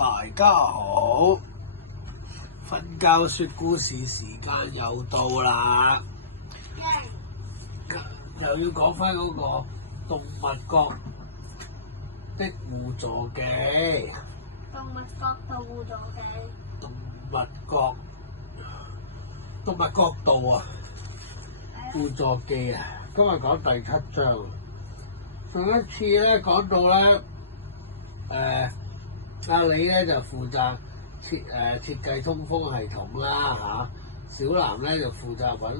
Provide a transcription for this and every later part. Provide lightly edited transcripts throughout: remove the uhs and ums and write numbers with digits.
大家好，瞓覺說故事時間又到啦，又要講翻嗰個動物國的互助記。動物國度互助記。動物國度啊，互助記啊，今日講第7章。上一次咧講到咧，阿李咧就負責設計通風系統啦嚇，小南咧就負責揾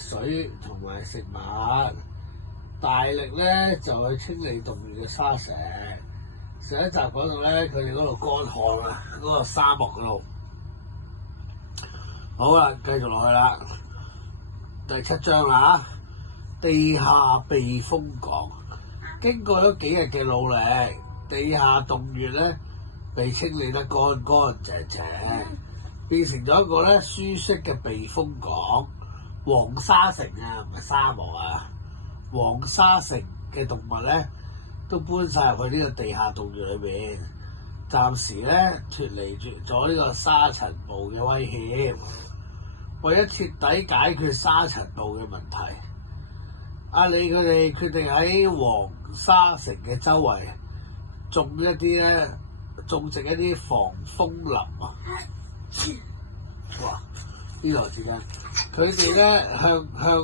水同埋食物，大力咧就去清理洞穴嘅沙石。上一集講到咧，佢哋嗰度乾旱啊，嗰個沙漠嗰度。好啦，繼續落去啦，第7章啦，地下避風港。經過咗幾日嘅努力，地下洞穴咧被清理得乾乾淨淨，變成咗一個咧舒適嘅避風港。黃沙城啊，唔係沙漠啊，黃沙城嘅動物咧都搬晒入去呢個地下洞穴裏邊，暫時咧脫離咗呢個沙塵暴嘅威脅。為咗徹底解決沙塵暴嘅問題，阿李佢哋決定喺黃沙城嘅周圍種植一啲防風林啊！哇！呢度先啦，佢哋咧向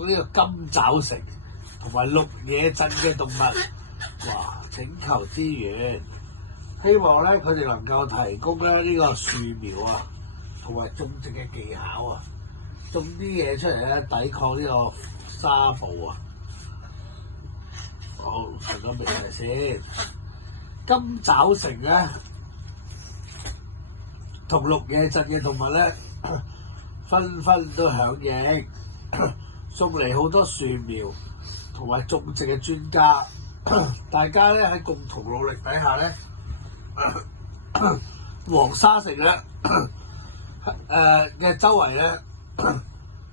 呢個金爪城同埋綠野鎮嘅動物，哇！請求支援，希望咧佢哋能夠提供咧呢個樹苗啊，同埋種植嘅技巧啊，種啲嘢出嚟咧抵抗呢個沙暴啊！好，大家明嚟先。金爪城咧，同綠野鎮嘅動物咧，紛紛都響應，送嚟好多樹苗同埋種植嘅專家。大家咧喺共同努力底下咧，黃沙城咧嘅周圍咧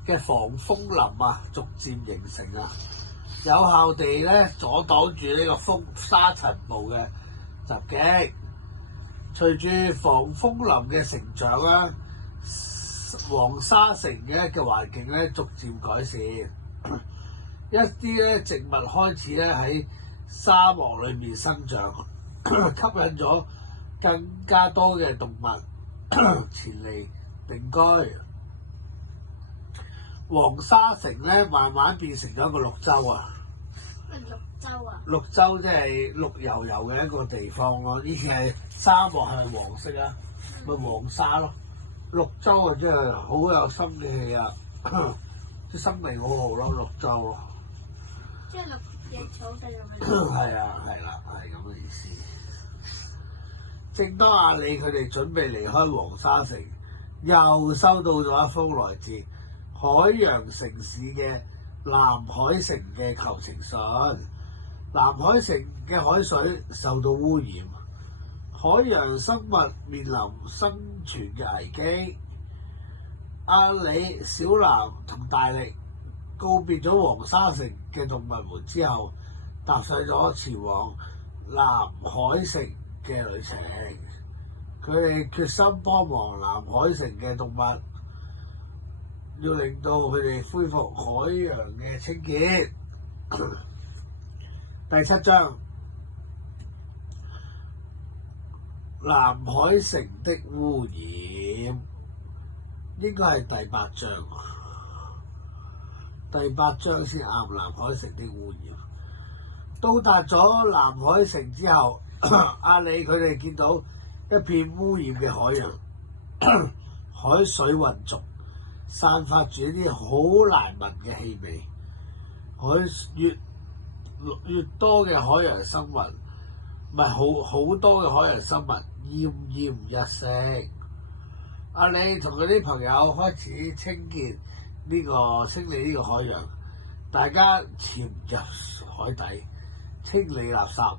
嘅防風林啊，逐漸形成啊，有效地咧阻擋住呢個沙塵暴嘅襲擊。隨住防風林嘅成長啦，黃沙城嘅環境咧逐漸改善，一啲咧植物開始咧喺沙漠裏面生長，吸引咗更加多嘅動物前嚟定居。黃沙城咧慢慢變成咗一個綠洲啊！咩綠洲啊？綠洲即係綠油油嘅一個地方咯。以前係沙漠係黃色啊，咪黃沙咯。綠洲啊，真係好有生氣啊！啲生命好好咯，綠洲。即係綠野草地咁樣。係啊，係啦，係咁嘅意思。正當阿李佢哋準備離開黃沙城，又收到咗一封來自海洋城市嘅南海城嘅求情信。南海城嘅海水受到污染，海洋生物面臨生存嘅危機。阿李、小南同大力告別咗黃沙城嘅動物們之後，踏上咗前往南海城嘅旅程。佢哋決心幫忙南海城嘅動物，要令到佢哋恢復海洋嘅清潔。第7章，南海城的污染，應該係第8章。第8章先啱，南海城的污染。到達咗南海城之後，阿李佢哋見到一片污染嘅海洋，海水渾濁，散發住一啲好難聞嘅氣味。越多嘅海洋生物，唔係好多嘅海洋生物奄奄一息。阿李同佢啲朋友開始清理呢個海洋，大家潛入海底清理垃圾。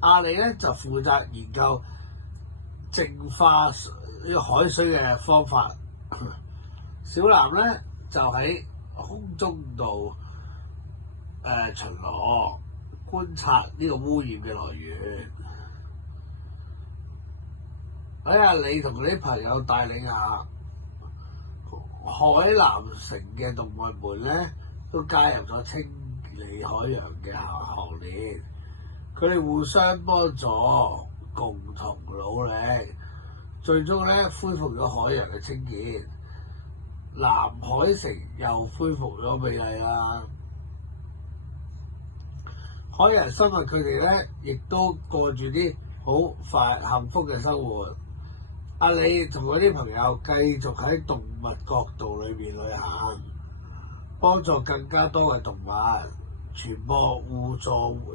阿李咧就負責研究淨化呢個海水嘅方法，小南咧就喺空中度巡邏觀察呢個污染嘅來源。睇下你同啲朋友帶領下海南城嘅動物們咧，都加入咗清理海洋嘅行列。佢哋互相幫助，共同努力，最終咧恢復咗海洋嘅清潔。南海城又恢復咗美麗啦。海洋生物佢哋咧，亦都過住啲好快幸福嘅生活。你同嗰啲朋友繼續喺動物國度裏面旅行，幫助更加多嘅動物，傳播互助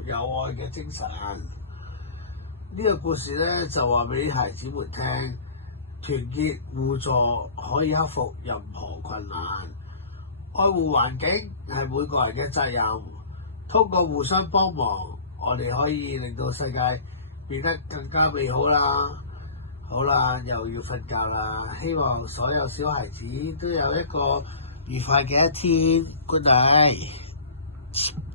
友愛嘅精神。呢個故事咧就話俾孩子們聽，團結互助可以克服任何困難。愛護環境係每個人嘅責任。通過互相幫忙，我哋可以令到世界變得更加美好啦。好啦，又要瞓覺啦。希望所有小孩子都有一個愉快嘅一天。Good night。